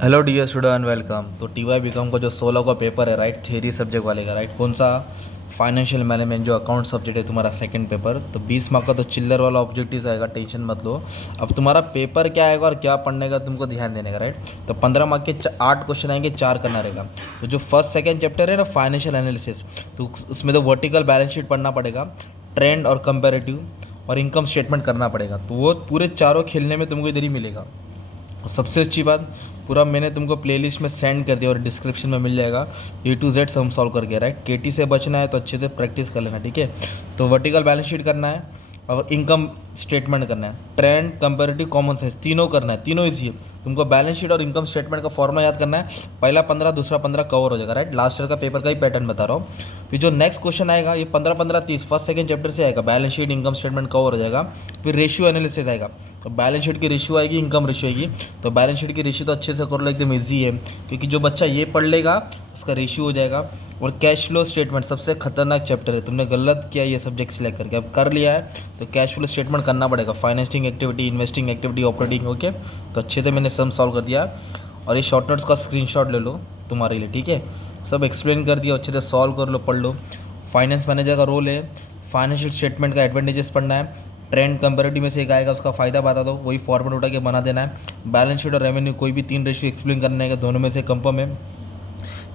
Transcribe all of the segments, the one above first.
Hello dear student, welcome. तो T Y B com का जो 16 का पेपर है, राइट, थ्योरी सब्जेक्ट वाले का, राइट, कौन सा? फाइनेंशियल मैनेजमेंट, जो अकाउंट सब्जेक्ट है तुम्हारा सेकंड पेपर। तो 20 मार्क का तो चिल्लर वाला ऑब्जेक्टिव आएगा, टेंशन मत लो। अब तुम्हारा पेपर क्या आएगा और क्या पढ़ने का तुमको ध्यान देने का, राइट। तो 15 मार्क के 8 क्वेश्चन आएंगे, 4 करना रहेगा। तो जो फर्स्ट सेकेंड चैप्टर है ना, फाइनेंशियल एनालिसिस, तो उसमें तो वर्टिकल बैलेंस शीट पढ़ना पड़ेगा, ट्रेंड और कंपेरेटिव और इनकम स्टेटमेंट करना पड़ेगा। तो वो पूरे चारों खेलने में तुमको इधर ही मिलेगा। और सबसे अच्छी बात, पूरा मैंने तुमको प्लेलिस्ट में सेंड कर दिया और डिस्क्रिप्शन में मिल जाएगा। A to Z सब सॉल्व करके, राइट। केटी से बचना है तो अच्छे से प्रैक्टिस कर लेना, ठीक है। तो वर्टिकल बैलेंस शीट करना है और इनकम स्टेटमेंट करना है, ट्रेंड, कंपेरेटिव, कॉमन सेंस, तीनों करना है। तीनों इजी है। तुमको बैलेंस शीट और इनकम स्टेटमेंट का फॉर्मूला याद करना है। पहला 15, दूसरा 15 कवर हो जाएगा, राइट। लास्ट ईयर का पेपर का ही पैटर्न बता रहा हूँ। फिर जो नेक्स्ट क्वेश्चन आएगा, ये 15 15 30 फर्स्ट सेकंड चैप्टर से आएगा। Balance sheet, income statement cover हो जाएगा। फिर रेशियो एनालिसिस आएगा। तो बैलेंस शीट की रेशियो आएगी, इनकम रेशियो आएगी। तो बैलेंस शीट की रेशियो तो अच्छे से कर लो, एकदम ईजी है, क्योंकि जो बच्चा ये पढ़ लेगा उसका रेशियो हो जाएगा। और कैश फ्लो स्टेटमेंट सबसे खतरनाक चैप्टर है। तुमने गलत किया ये सब्जेक्ट सिलेक्ट करके, अब कर लिया है तो कैश फ्लो स्टेटमेंट करना पड़ेगा। Financing activity, investing activity, operating, okay. तो अच्छे से मैंने सम सॉल्व कर दिया। और ये शॉर्ट नोट्स का स्क्रीनशॉट ले लो तुम्हारे लिए, ठीक है। सब एक्सप्लेन कर दिया, अच्छे से सॉल्व कर लो, पढ़ लो। फाइनेंस मैनेजर का रोल है फाइनेंशियल स्टेटमेंट का एडवांटेजेस पढ़ना है। ट्रेंड कंपेरेटिव में से एक आएगा, उसका फ़ायदा बता दो, वही फॉर्मेट उठा के बना देना है। बैलेंस शीट और रेवेन्यू कोई भी 3 रेशियो एक्सप्लेन करने का, दोनों में से कंफर्म है।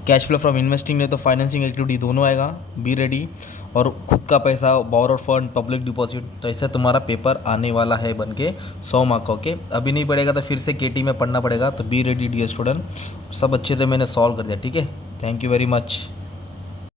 कैश फ्लो फ्रॉम इन्वेस्टिंग है तो फाइनेंसिंग एक्टिविटी, दोनों आएगा, बी रेडी। और खुद का पैसा, बोरो फंड, पब्लिक डिपॉजिट। तो ऐसा तुम्हारा पेपर आने वाला है बन के 100 मार्क का, ओके। अभी नहीं पड़ेगा तो फिर से केटी में पढ़ना पड़ेगा। तो बी रेडी डियर स्टूडेंट। सब अच्छे से मैंने सॉल्व कर दिया, ठीक है। Thank you very much.